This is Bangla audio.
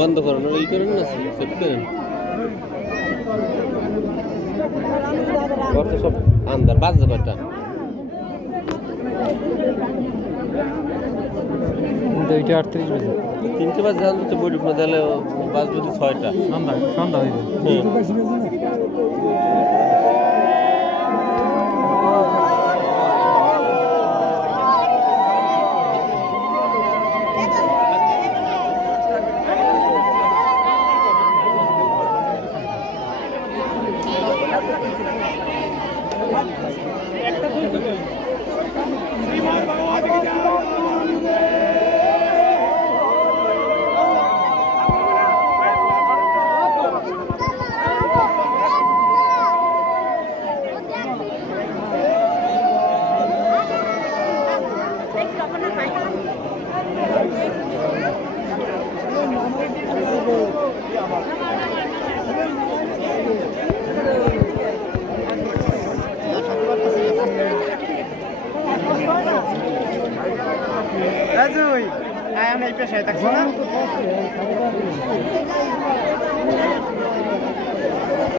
বন্ধ করেন ই করেন না সেট করেন তো সব আন্দার বাজে কয়টা দুইটা 38 বাজে 3টে বাজে জানতো তো বই ঢুকনা দিলে বাজ বুঝি 6টা সন্ধ্যা হয়ে যায় I am a patient.